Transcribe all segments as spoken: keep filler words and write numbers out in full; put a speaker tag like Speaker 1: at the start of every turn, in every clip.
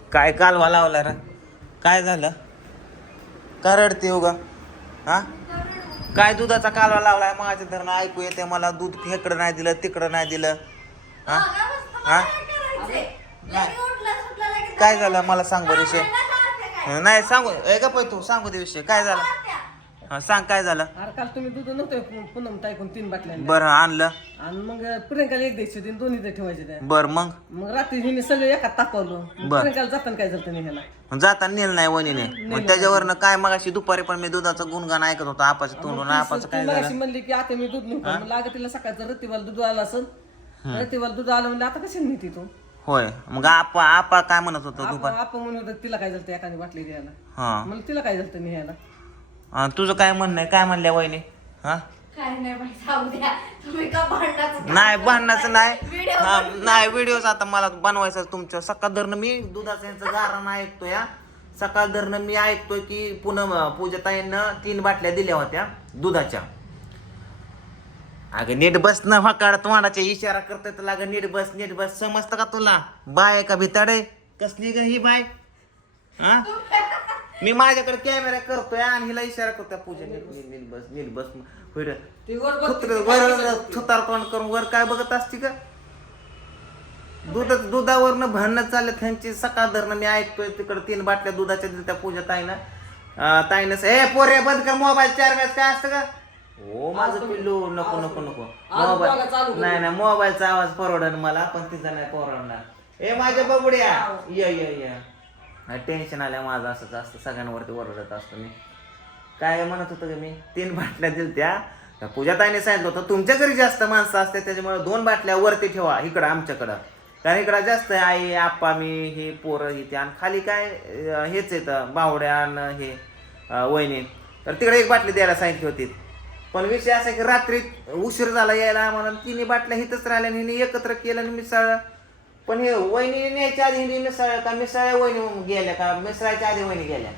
Speaker 1: काय कालवा लावला रे? काय झालं? का रडते उगा? हा काय दुधाचा कालवा लावलाय माझ्या धरणं ऐकू येते मला. दूध इकडं नाही दिलं तिकडं नाही दिलं. हा हा नाही काय झालं मला सांग बरं विषय. नाही सांगू ए का तू सांगू दे विषय काय झाला. हा सांग काय झालं.
Speaker 2: अरे काल तुम्ही दूध नव्हतं पुन्हा टाकून तीन बाटल्या
Speaker 1: बरं आणलं
Speaker 2: आणि मग प्रियंकाला एक द्यायची होती दोन्ही ते ठेवायचे त्या.
Speaker 1: बर मग
Speaker 2: मग रात्री हिने सगळे एका तापवलं. प्रियंकाला जाताना काय झालं नाही ह्याला
Speaker 1: जाताना नेलं नाही वणीने. मग त्याच्यावरनं काय मग अशी दुपारी पण मी दुधाचं गुणगान ऐकत होतो आपाच्या तोंडून. आपाचं काय झालं
Speaker 2: म्हणली की आता मी दूध नव्हतं लाग तिला सकाळचं रत्तीवाला दूध आलं असं रत्तीवाला दूध आलं म्हणजे आता कशाने नेते तू.
Speaker 1: होय मग आपा आपा काय म्हणत होतो दुपार.
Speaker 2: आपण म्हणत होतो तिला काय झालं एखादी बाटली द्यायला.
Speaker 1: हा
Speaker 2: मग तिला काय झालं मी ह्याला.
Speaker 1: तुझं काय म्हणणं आहे काय म्हणल्या वहिनी. हा
Speaker 3: काय नाही बाई जाऊ द्या तुम्ही का भांडणाचं
Speaker 1: नाही भांडणाचं नाही हा, नाही व्हिडिओ आता मला बनवायचा तुमच्या. सकाळ धरणं मी दुधाचं यांचं गारण ऐकतोय. सकाळ धरणं मी ऐकतोय की पुन्हा पूजाताईंनं तीन बाटल्या दिल्या होत्या दुधाच्या. अगं नीट बस ना फकाड तोंडाचे इशारा करतोय तुला. अगं नीट बस नीट बस समजतं का तुला. बाय का भिताड आहे कसली ग ही बाय. हा मी माझ्याकडे कॅमेरा करतोय आणि हिला इशारा करतोय पूजा नीट नीट नीट बस नीट बस. वर थुतार तोंड करून वर काय बघत असती का. दूध दुधावरनं भांडणं चालले त्यांची. सकाळ धरणं मी ऐकतोय तिकडे तीन बाटल्या दुधाच्या दिल्या त्या पूजा ताईनं ताईनं ए पोरे बंद कर मोबाईल चार वेळेस काय असतं का. हो माझं पिल्लू नको नको नको मोबाईल नाही नाही मोबाईलचा आवाज परवडणार मला पण तिचा नाही परवडणार. ए माझ्या बबड्या ये ये ये टेन्शन आल्या माझं असंच असतं सगळ्यांवरती ओरडत असतो मी. काय म्हणत होतं का मी तीन बाटल्या दिल्या त्या पूजाताईने सांगितलं होतं तुमच्या घरी जास्त माणसं असते त्याच्यामुळे दोन बाटल्या वरती ठेवा इकडं आमच्याकडं. कारण इकडं जास्त आई आप्पा मी हे पोरं हे ते आणि खाली काय हेच येतं बावड्या आणि हे वहिनी. तर तिकडे एक बाटली द्यायला सांगितली होती. पण विषय असा की रात्री उशीर झाला यायला आम्हाला तिन्ही बाटल्या हिथंच राहिल्या आणि हिने एकत्र केलं आणि मिसळ. पण हे वहिनी न्यायच्या आधी हिने मिसळ का मिसळ्या वहिनी गेल्या का मिसळायच्या आधी वहिनी गेल्या.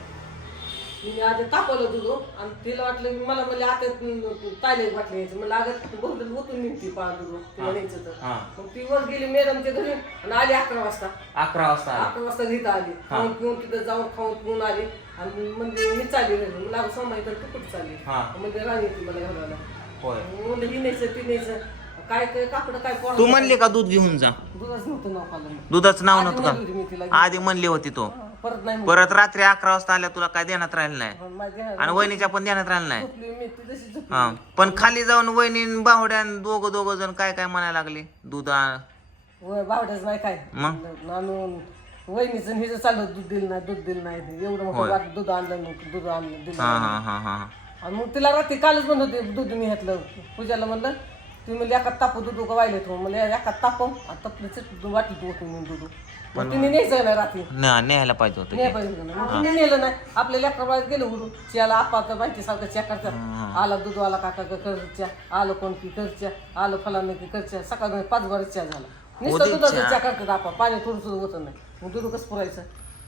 Speaker 2: मी आधी तापवलं दूध आणि तिला वाटलं की मला म्हणजे आता तायले वाटलं यायचं मला लागत बहुतेक ओतून निघते पाळ दूध तिला न्यायचं तर. मग ती वर गेली मॅडमच्या घरी आणि आली अकरा वाजता.
Speaker 1: अकरा वाजता
Speaker 2: अकरा वाजता घरी आली खाऊन पिऊन तिथं जाऊन खाऊन पिऊन आली आणि म्हणजे मी चालली मला समजा तर तू कुठं चालली म्हणजे राणी ती मला घराला. म्हणलं ही न्यायचं ती न्यायचं काय काय कापड काय.
Speaker 1: तू म्हणली का दूध घेऊन जा.
Speaker 2: दुधाच नव्हतं नाव खाल्लं.
Speaker 1: दुधाचं नाव नव्हतं का आधी म्हणली होती तो.
Speaker 2: परत नाही
Speaker 1: परत रात्री अकरा वाजता आल्या तुला काय देण्यात राहिलं नाही आणि वहिनीच्या पण देण्यात राहिलं नाही. हा पण खाली जाऊन वहिनी बाहुड्या दोघं दोघं जण काय काय म्हणायला लागले दूध
Speaker 2: बावड्याच नाही काय मग आणून वहिनीचं हिचं चाललं दूध दिलं नाही दूध दिलं नाही एवढं मोठं दूध आणलं दूध आणलं दिलं. आणि मग तिला रात्री कालच म्हणत होते दूध मी घेतलं पूजाला म्हणलं तुम्ही म्हणजे एका तापू दूध का वाहिले तो म्हणजे एका तापव आणि तपलं वाटली तू ओतून दूध. पण तिने न्यायचं नाही रात्री
Speaker 1: न्यायला पाहिजे होतं.
Speaker 2: नाही पाहिजे तिने नेलं नाही आपल्या लेकरा गेलो उडून चियाला आपा तर माहिती सारखं च्या करतात. आला दूधवाला काका करच्या आलं कोण की करच्या आलं फलानं की करच्या सकाळ पाच बार च्या झाला नुसतं दुधाचा च्या करतात आपा पाणी थोडं सुद्धा होत नाही. मग दूध कसं पुरायचं.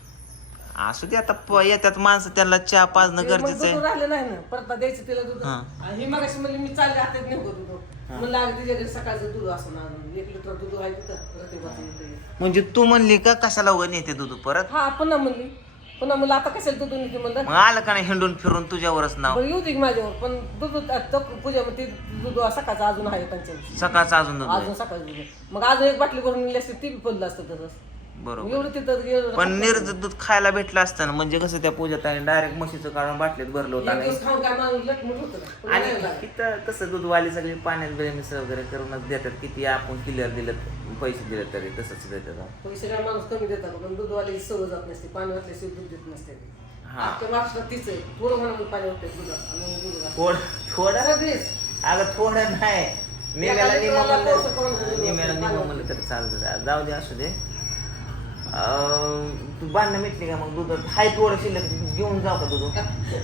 Speaker 1: असू दे आता येतात माणसं त्यांना चहा पाजणं गरजेचं आहे.
Speaker 2: राहिलं नाही ना परत द्यायचं तिला दूध. ही मगाशी म्हणली मी चालले हातात नेऊ दूध म्हणलं अगं तिच्या घरी सकाळचं दूध असं ना एक लिटर दूध आहे तिथं.
Speaker 1: म्हणजे तू म्हणली का कशाला उगा नेते दूध परत.
Speaker 2: हा पुन्हा म्हणली पुन्हा म्हणलं आता कशाला दूध नेते म्हणलं.
Speaker 1: मग आलं का नाही हिंडून फिरून तुझ्यावरच नाव.
Speaker 2: येऊ दे माझ्यावर पण दूध पूजा ते दूध सकाळचं अजून आहे त्यांच्या
Speaker 1: सकाळचं अजून दूध
Speaker 2: अजून सकाळचं दूध. मग अजून एक बाटली भरून नेली असते ती पडलं असतं तसंच.
Speaker 1: बरोबर पण निर्ज दूध खायला भेटलं असतं ना म्हणजे कसं त्या पूजाताईने डायरेक्ट म्हशीचं काढून बाटलीत भरलं होतं. आणि तिथं कसं दूधवाली सगळी पाण्यात बिळे मिसळ वगैरे करूनच देतात. किती आपण क्लिअर दिलं पैसे दिले तरी तसंच देतात.
Speaker 2: पैसे काय माणूस कमी देतात पण दूधवाली सवय जात नसते पाणी वाटल्याशिवाय दूध देत नसते. तीच आहे थोडं म्हणून पाणी वाटतं दुधात
Speaker 1: थोडं थोडं अगं थोडं नाही निम्याला निम म्हणलं निम्याला निम म्हणलं तरी चालतं. जाऊ दे असू दे. तू बांधणं मिटली का मग दूध हाय थोडं शिल्लक घेऊन जाऊ का दूध.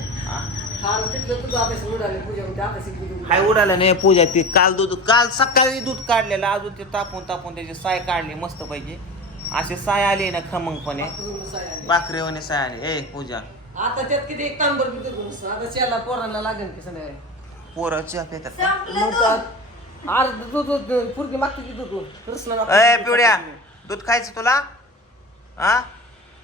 Speaker 1: हाय उडालं नाही पूजा ती काल दूध काल सकाळी दूध काढलेलं अजून ते तापून तापून त्याची साय काढली मस्त पाहिजे असे साय आले ना खमंगपणे भाकरीवाने साय आले. ए पूजा
Speaker 2: आता त्यात किती एक तांबर आता चहाला पोरांना लागेल की संध्याकाळी
Speaker 1: पोरं चहा पितात.
Speaker 2: अर्ध दूध पुरगी मागते की दूध कृष्णा
Speaker 1: पिवड्या दूध खायचं तुला. हा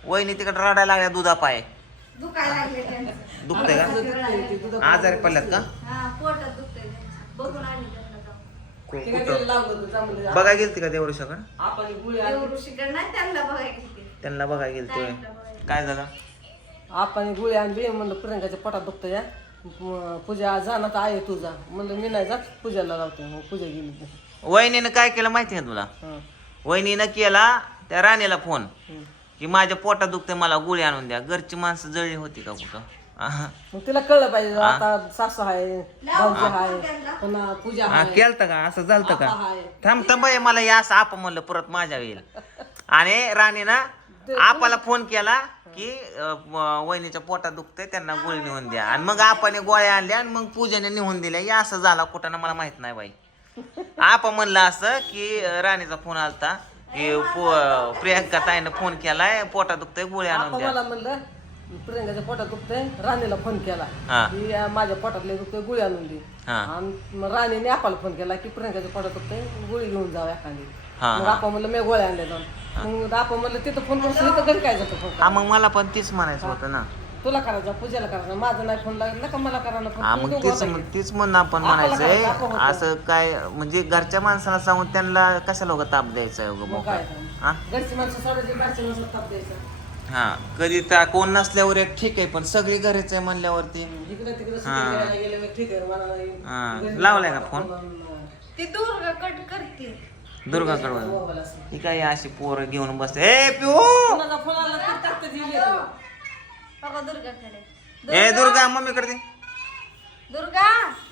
Speaker 1: वहिनी तिकडे रडायला लागल्या दुधा पाय
Speaker 3: दुखायला लागले त्यांचं.
Speaker 1: दुखतंय का आजारी पडल्यात का
Speaker 3: हा पोटात दुखतंय त्यांचं. बघून आली त्यांना जाऊन.
Speaker 1: कु-
Speaker 2: तिला
Speaker 1: कुठं
Speaker 2: लावलं होतं चांगलं.
Speaker 1: बघायला गेलती का देवरुषाकडे
Speaker 2: आपण गुळी आणली.
Speaker 3: देवऋषीकडे नाही त्यांना बघायला गेलते.
Speaker 1: त्यांना बघायला गेलते होय.
Speaker 3: त्यांना बघायला.
Speaker 1: काय झालं
Speaker 2: आपण गुळी आणली म्हणलं प्रियंकाच्या पोटात दुखतं या म- पूजा जा ना तर आहे तुझा म्हणलं मी नाही जात पूजाला लावते मग पूजा गेली ती.
Speaker 1: वहिनीनं काय केलं माहिती आहे तुला
Speaker 2: हं.
Speaker 1: वहिनीनं केला त्या राणीला फोन
Speaker 2: हं.
Speaker 1: की माझ्या पोटात दुखते मला गोळी आणून द्या घरची माणसं जळली होती का कुठं आहा.
Speaker 2: मग तिला कळलं पाहिजे आता सासू आहे भाऊजी आहे पुन्हा पूजा
Speaker 1: हा,
Speaker 2: आहे
Speaker 1: केलतं का असं झालतं का
Speaker 2: आपा आहे.
Speaker 1: थांब थांब हे मला या असं आप म्हणलं परत माझ्या येईल आणि राणीनं आपाला फोन केला की अं, म- वहिनीच्या पोटात दुखतंय त्यांना गोळी नेऊन द्या आणि मग आपण गोळ्या आणल्या आणि मग पूजाने नेऊन दिल्या या असं झाला कुठं ना मला माहित नाही बाई आपा म्हणलं असं की अं, राणीचा फोन आलता की पो- प्रियंका ताईनं फोन केलाय पोटात दुखतंय गोळी आणून
Speaker 2: आपण
Speaker 1: द्या
Speaker 2: मला म्हणलं प्रियंकाच्या पोटात दुखतंय राणीला फोन केला
Speaker 1: हा.
Speaker 2: की या माझ्या पोटातले दुखतंय गुळी आणून दे
Speaker 1: हा.
Speaker 2: आणि मग राणीने आपाला फोन केला की प्रियंकाच्या पोटात दुखतंय गुळी घेऊन जाऊ एखादी
Speaker 1: हा,
Speaker 2: मग आपण म्हणलं मी गोळ्या आणल्या जाऊन मग आपण म्हणलं तिथं फोन करून इथं घरी काय जातो फोन
Speaker 1: हा मग मला पण तीच म्हणायचं होतं ना
Speaker 2: तुला करायचा पूजाला करायचा माझा नाही फोन लागला का मला करायला
Speaker 1: हा
Speaker 2: फोन
Speaker 1: मग तीच तीच म्हणून आपण म्हणायचंय असं काय म्हणजे घरच्या माणसाला सांगून त्यांना कशा लोक ताप द्यायचा आहे उगा
Speaker 2: मग
Speaker 1: मोकळा.
Speaker 2: काय
Speaker 1: हा
Speaker 2: घरची माणसं सोडायची घरची माणसं ताप द्यायचा
Speaker 1: हा कधी त्या कोण नसल्यावर एक ठीक आहे पण सगळी घरीच आहे म्हणल्यावरती
Speaker 2: इकडे तिकडे shooting करायला गेले मग ठीक आहे मला नाही.
Speaker 1: हा
Speaker 2: घरी
Speaker 1: लावलाय का फोन
Speaker 3: ती दुर्गा कट करते.
Speaker 1: दुर्गाकडे
Speaker 2: मोबाईल असं.
Speaker 1: ही काय अशी पोरं घेऊन बसते ए पिऊ
Speaker 2: कोणाचा फोन आला तर टाकतं ती येतो.
Speaker 3: बघा दुर्गाकडे.
Speaker 1: ए दुर्गा मम्मीकडे दे
Speaker 3: दुर्गा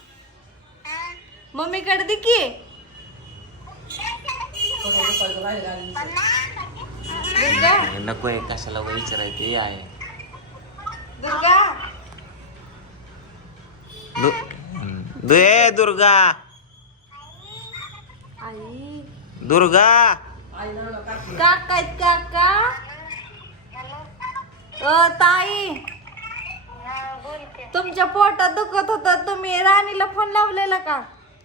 Speaker 3: मम्मीकडे दे की.
Speaker 2: कोणाचा दुपारचं राहिलं आणि
Speaker 3: दुर्गा
Speaker 1: नको आहे कशाला उगा विचारायचं हे आहे
Speaker 3: दुर्गा
Speaker 1: दु- दु- ए दुर्गा
Speaker 3: आई
Speaker 1: दुर्गा
Speaker 2: आई ना काकी.
Speaker 3: काका आहेत काका. अ ताई तुमच्या पोटात दुखत होत तुम्ही राणीला फोन लावलेला का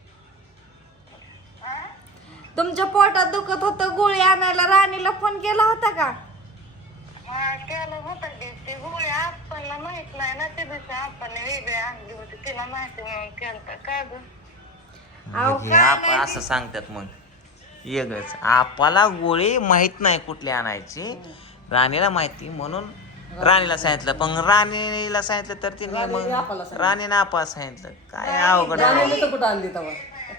Speaker 3: तुमच्या पोटात दुखत होत गोळी आणायला राणीला फोन केला होता का
Speaker 4: केलं होतं की ती गोळी आपल्याला माहित नाही ना त्या दिवशी आपण वेगळी आणली होती तिला माहिती म्हणून केलं काय ग
Speaker 3: अहो,
Speaker 1: हे
Speaker 3: काय
Speaker 1: आप
Speaker 3: नाही.
Speaker 1: असं सांगतात मग येगच आपाला गोळी माहित नाही कुठली आणायची राणीला माहिती म्हणून राणीला सांगितलं पण राणीला सांगितलं तर तिने
Speaker 2: राणीने
Speaker 1: मग
Speaker 2: आपाला सांगितलं.
Speaker 1: राणीने आपा सांगितलं काय अवघड आहे.
Speaker 2: राणीने तर कुठं आणली तेव्हा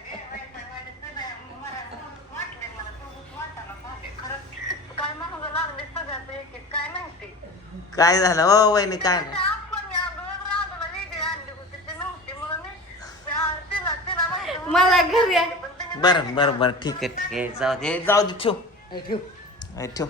Speaker 4: काय महाग लागले सगळ्याच एक एक काय माहिती
Speaker 1: काय झालं हो वहिनी काय नाही
Speaker 4: आपण या दोन राजाला वेगळी आणली होती ती नव्हती म्हणून मी त्या- तिला तिला माहिती
Speaker 3: मला घरी आहे.
Speaker 1: बरं बरं बरं ठीक आहे ठीक आहे जाऊ दे जाऊ दे ठेव
Speaker 2: आई ठेव
Speaker 1: ए, ठेव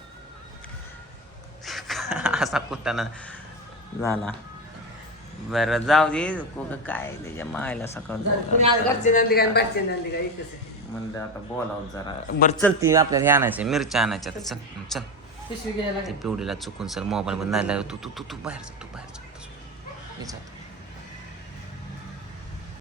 Speaker 1: असा कुठं झाला बरं जाऊ दे कुठं काय त्याच्या मायला सकाळ
Speaker 2: कुणी आज घरची आणली का आणि बाहेरची आणली का एकच आहे
Speaker 1: म्हणलं आता बोलावं जरा बरं चल ती आपल्याला हे आणायचं मिरच्या आणायच्या आता चल चल
Speaker 2: पिशवी घ्यायला
Speaker 1: ते पिवडीला चुकून चल मोबाईल मध्ये नाही लाव तू तू तू तू बाहेर जा तू बाहेर जा मी जातो